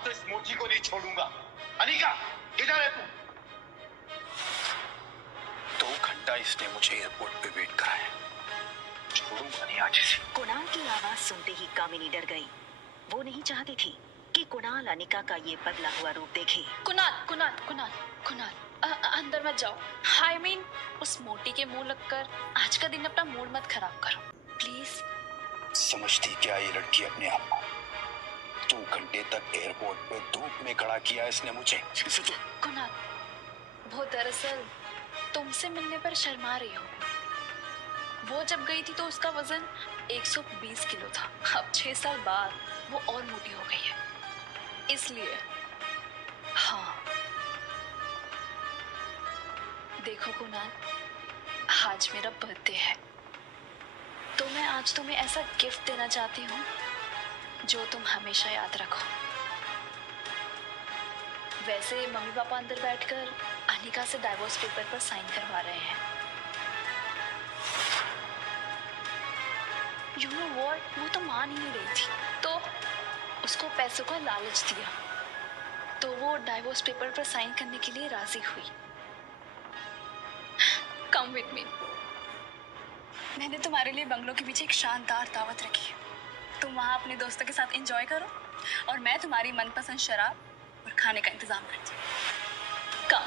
आज तो इस मोची को नहीं छोड़ूंगा। अनिका, किधर है तू? 2 घंटा इसने मुझे एयरपोर्ट पे वेट कराया, छोड़ूंगा नहीं आज इसे। कुणाल की आवाज सुनते ही कामिनी डर गई। वो नहीं चाहती थी कि कुणाल अनिका का ये बदला हुआ रूप देखे। कुणाल कुणाल कुणाल कुणाल अंदर मत जाओ। I mean, उस मोटी के मुंह लगकर आज का दिन अपना मूड मत खराब करो प्लीज। समझती क्या ये लड़की अपने आप को? 2 घंटे तक एयरपोर्ट पे धूप में खड़ा किया इसने मुझे। कुणाल, वो दरअसल तुमसे मिलने पर शर्मा रही हो। वो जब गई थी तो उसका वजन 120 किलो था। अब 6 साल बाद वो और मोटी हो गई है, इसलिए। हाँ देखो कुणाल, आज मेरा बर्थडे है, तो मैं आज तुम्हें ऐसा गिफ्ट देना चाहती हूँ जो तुम हमेशा याद रखो। वैसे मम्मी पापा अंदर बैठकर अनिका से डाइवोर्स पेपर पर साइन करवा रहे हैं। यू नो व्हाट, वो तो मान ही नहीं रही थी, तो उसको पैसों का लालच दिया, तो वो डाइवोर्स पेपर पर साइन करने के लिए राजी हुई। Come with me. मैंने तुम्हारे लिए बंगलों के पीछे एक शानदार दावत रखी है। तुम वहाँ अपने दोस्तों के साथ एंजॉय करो और मैं तुम्हारी मनपसंद शराब और खाने का इंतजाम करती हूँ। कम।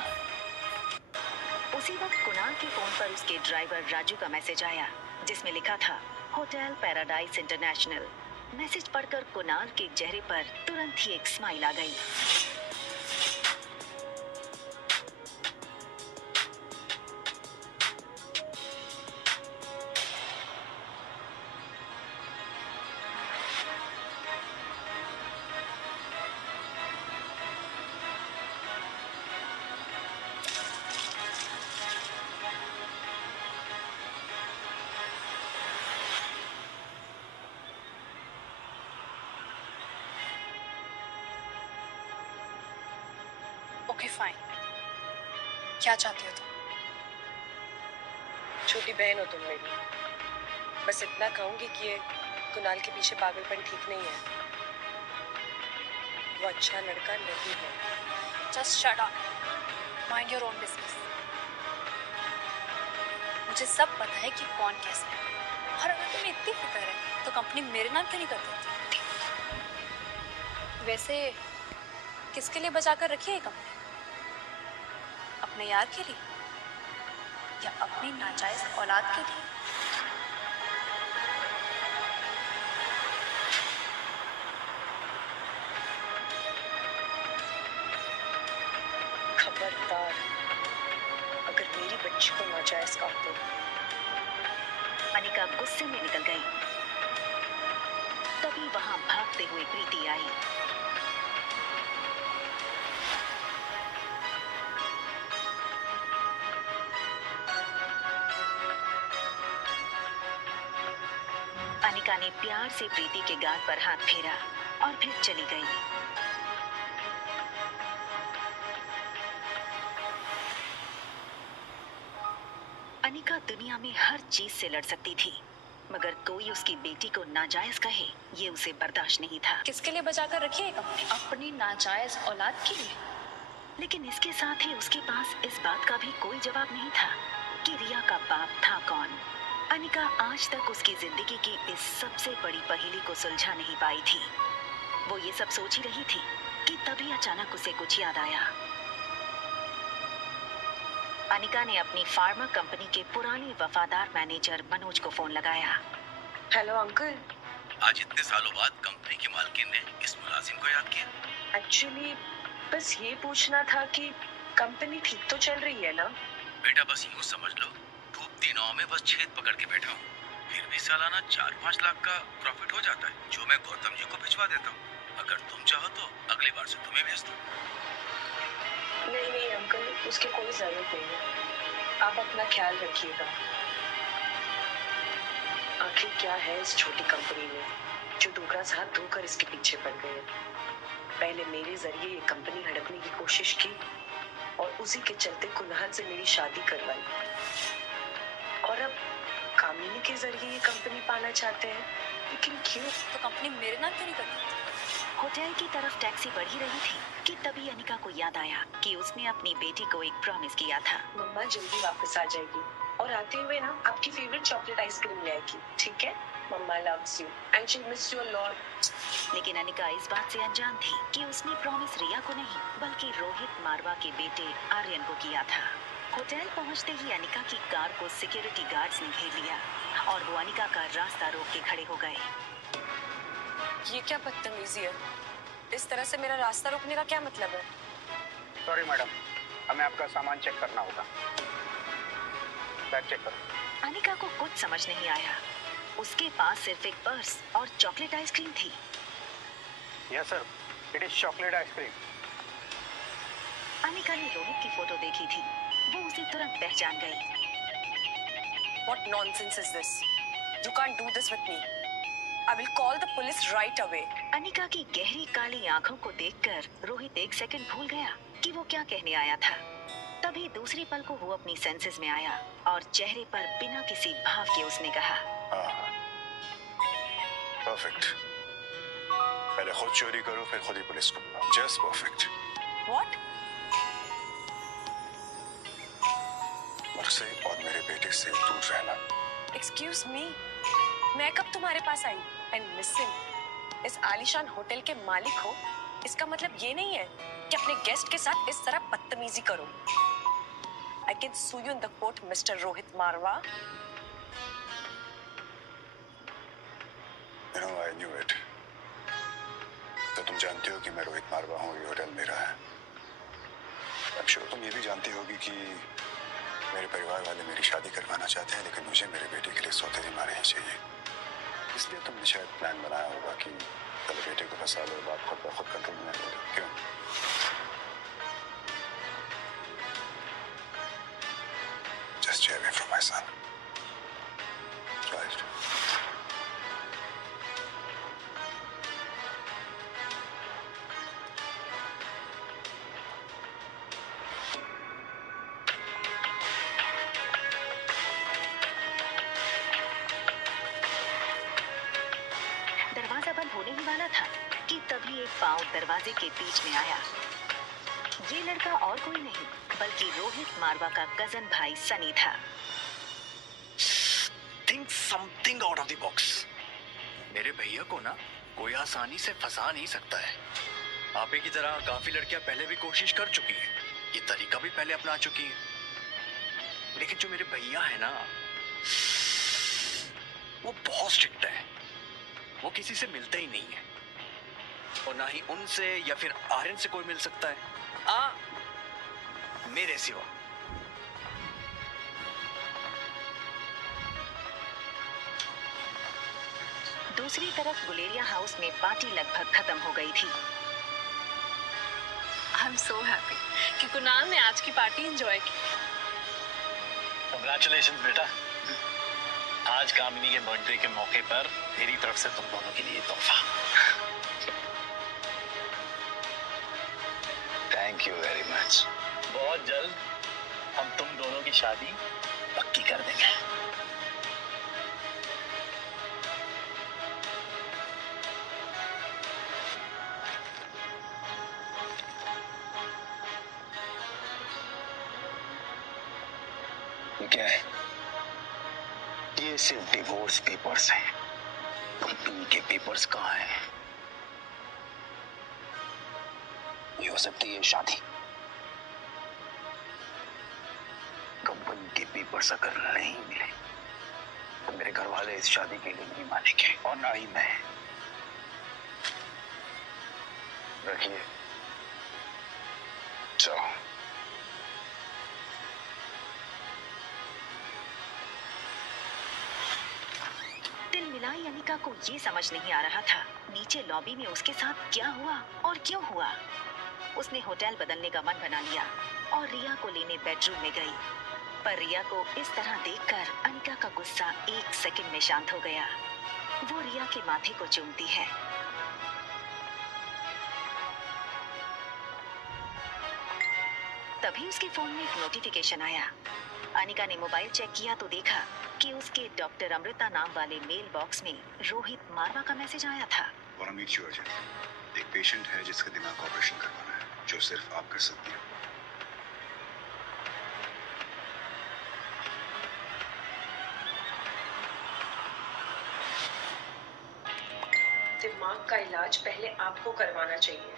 उसी वक्त कुणाल के फोन पर उसके ड्राइवर राजू का मैसेज आया, जिसमें लिखा था होटल पैराडाइज इंटरनेशनल। मैसेज पढ़कर कुणाल के चेहरे पर तुरंत ही एक स्माइल आ गई। ओके फाइन, क्या चाहती हो तुम? छोटी बहन हो तुम मेरी, बस इतना कहूंगी कि ये कुणाल के पीछे पागलपन ठीक नहीं है। वो अच्छा लड़का नहीं है। Just shut up, mind your own business. मुझे सब पता है कि कौन कैसा है, और अगर तुम्हें इतनी फिक्र है तो कंपनी मेरे नाम क्यों नहीं कर देती? वैसे किसके लिए बचा कर रखी है कंपनी? अपने यार के लिए या अपनी नाजायज औलाद के लिए? खबरदार, अगर मेरी बच्ची को नाजायज कहा तो। अनिका गुस्से में निकल गई। तभी वहां भागते हुए प्रीति आई। अनिका ने प्यार से प्रीति के गाल पर हाथ फेरा और फिर चली गई। अनिका दुनिया में हर चीज से लड़ सकती थी, मगर कोई उसकी बेटी को नाजायज कहे ये उसे बर्दाश्त नहीं था। किसके लिए बचा कर रखी है कंपनी? अपनी नाजायज औलाद के लिए। लेकिन इसके साथ ही उसके पास इस बात का भी कोई जवाब नहीं था कि रिया का बाप था कौन। अनिका आज तक उसकी जिंदगी की इस सबसे बड़ी पहेली को सुलझा नहीं पाई थी। वो ये सब सोच ही रही थी कि तभी अचानक उसे कुछ याद आया। अनिका ने अपनी फार्मा कंपनी के पुराने वफादार मैनेजर मनोज को फोन लगाया। Hello uncle. आज इतने सालों बाद कंपनी की मालकिन ने इस मुलाजिम को याद किया। एक्चुअली बस ये पूछना था कि कंपनी ठीक तो चल रही है ना? बेटा बस यूँ समझ लो, धूप दिनों में बस छेद पकड़ के बैठा हूँ, फिर भी सालाना 4-5 लाख का प्रॉफिट हो जाता है, जो मैं गौतम जी को भिजवा देता हूँ। अगर तुम चाहो तो अगली बार से तुम्हें भेज दूँ। नहीं नहीं अंकल, उसकी कोई जरूरत नहीं है। आप अपना ख्याल रखिएगा। आखिर क्या है इस छोटी कंपनी में जो डोगरा साथ धोकर इसके पीछे पड़ गए? पहले मेरे जरिए ये कंपनी हड़पने की कोशिश की और उसी के चलते कुणाल से मेरी शादी करवाई, और अब कामिनी के जरिए ये कंपनी पाना चाहते हैं। लेकिन क्यों? तो कंपनी मेरे नाम क्यों नहीं करती? होटल की तरफ टैक्सी बढ़ ही रही थी कि तभी अनिका को याद आया कि उसने अपनी बेटी को एक प्रॉमिस किया था। मम्मा जल्दी वापस आ जाएगी और आते हुए ना आपकी फेवरेट चॉकलेट आइसक्रीम ले आएगी, ठीक है? Mamma loves you and she miss you a lot. लेकिन अनिका इस बात से अनजान थी कि उसने प्रॉमिस रिया को नहीं बल्कि रोहित मारवा के बेटे आर्यन को किया था। होटल पहुंचते ही अनिका की कार को सिक्योरिटी गार्ड्स ने घेर लिया और वो अनिका का रास्ता रोक के खड़े हो गए। ये क्या बदतमीजी है? इस तरह से मेरा रास्ता रोकने का क्या मतलब है? सॉरी मैडम, हमें आपका सामान चेक करना होगा। बैग चेक करो। अनिका को कुछ समझ नहीं आया। उसके पास सिर्फ एक पर्स और चॉकलेट आइसक्रीम थी। Yes sir, it is chocolate ice cream. Anika ने रोहित की फोटो देखी थी, वो उसे तुरंत पहचान गई। What nonsense is this? You can't do this with me. I will call the police right away. Anika की गहरी काली आंखों को देखकर रोहित एक सेकंड भूल गया कि वो क्या कहने आया था। तभी दूसरे पल को वो अपनी सेंसेस में आया और चेहरे पर बिना किसी भाव के उसने कहा, परफेक्ट। पहले खुद चोरी करो फिर खुद ही पुलिस को बुलाओ। Just perfect. What? मुझसे और मेरे बेटे से दूर रहना। Excuse me. मैं कब तुम्हारे पास आई? And listen, इस आलीशान होटल के मालिक हो, इसका मतलब ये नहीं है कि अपने गेस्ट के साथ इस तरह बदतमीजी करो। I can sue you in the court, Mr. Rohit Marwa. You know, I knew it. तो तुम जानती हो कि मैं रोहित मारवा हूँ, ये होटल मेरा है। I'm sure तुम ये भी जानती होगी कि मेरे परिवार वाले मेरी शादी करवाना चाहते हैं, लेकिन मुझे मेरे बेटे के लिए सौतेली माँ नहीं चाहिए। इसलिए तुमने शायद प्लान बनाया होगा कि पहले बेटे को फंसा लो, बात खुद ब खुद कंट्रोल में ले लो। क्यों? Just stay away from my son. Right. दरवाजा बंद होने ही वाला था कि तभी एक पाँव दरवाजे के बीच में आया। ये लड़का और कोई नहीं बल्कि रोहित मारवा का कजन भाई सनी था। Think something out of the box. मेरे भैया को ना कोई आसानी से फंसा नहीं सकता है। आपे की तरह काफी लड़कियां पहले भी कोशिश कर चुकी हैं, ये तरीका भी पहले अपना चुकी हैं। लेकिन जो मेरे भैया है ना, वो बहुत स्ट्रिक्ट है। वो किसी से मिलते ही नहीं है और ना ही उनसे या फिर आर्यन से कोई मिल सकता है, मेरे सिवा। दूसरी तरफ गुलेरिया हाउस में पार्टी लगभग खत्म हो गई थी। आई एम सो हैप्पी कि कुणाल ने आज की पार्टी एंजॉय की। कंग्रेचुलेशंस बेटा। आज कामिनी के बर्थडे के मौके पर मेरी तरफ से तुम दोनों के लिए तोहफा। Thank you very much. बहुत जल्द हम तुम दोनों की शादी पक्की कर देंगे। क्या है? ये सिर्फ डिवोर्स पेपर्स हैं। कंपनी के पेपर्स कहाँ हैं? ये हो सकती है शादी। कंपनी के पेपर्स अगर नहीं मिले तो मेरे घर वाले इस शादी के लिए नहीं मानेंगे और ना ही मैं। रखिए। जाओ। दिल मिलाई अनिका को ये समझ नहीं आ रहा था नीचे लॉबी में उसके साथ क्या हुआ और क्यों हुआ। उसने होटल बदलने का मन बना लिया और रिया को लेने बेडरूम में गई, पर रिया को इस तरह देखकर अनिका का गुस्सा एक सेकंड में शांत हो गया। वो रिया के माथे को चूमती है। तभी उसके फोन में एक नोटिफिकेशन आया। अनिका ने मोबाइल चेक किया तो देखा कि उसके डॉक्टर अमृता नाम वाले मेल बॉक्स में रोहित मारवा का मैसेज आया था। Wanna meet you urgently. एक पेशेंट है जिसका दिमाग का ऑपरेशन करवाना है, जो सिर्फ आप कर सकती हो। दिमाग का इलाज पहले आपको करवाना चाहिए।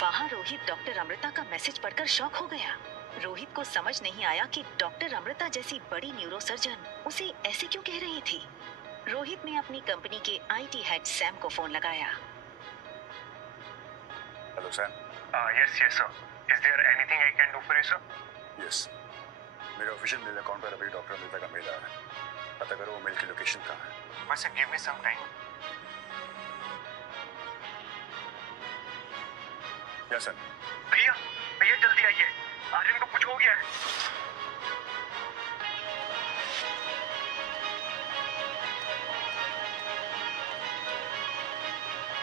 वहाँ रोहित डॉक्टर अमृता का मैसेज पढ़कर शॉक हो गया। रोहित को समझ नहीं आया कि डॉक्टर अमृता जैसी बड़ी न्यूरोसर्जन उसे ऐसे क्यों कह रही थी। रोहित ने अपनी कंपनी के आईटी हेड सैम को फोन लगाया। Hello Sam. Yes yes sir, is there anything I can do for you sir? Yes, मेरे ऑफिशियल मेल अकाउंट पर अभी डॉक्टर अमृता का मेल आया है। पता करो वो मेल की लोकेशन कहाँ है। बस give me some time. Yes sir. भैया भैया जल्दी आइए, आर्यन को कुछ हो गया है।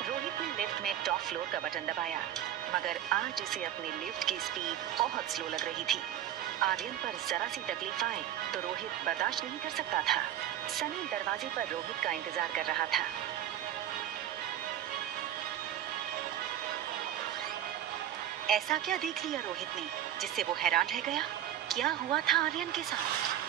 रोहित ने लिफ्ट में टॉप फ्लोर का बटन दबाया, मगर आज उसे अपनी लिफ्ट की स्पीड बहुत स्लो लग रही थी। आर्यन पर जरा सी तकलीफ आए तो रोहित बर्दाश्त नहीं कर सकता था। सनी दरवाजे पर रोहित का इंतजार कर रहा था। ऐसा क्या देख लिया रोहित ने जिससे वो हैरान रह गया? क्या हुआ था आर्यन के साथ?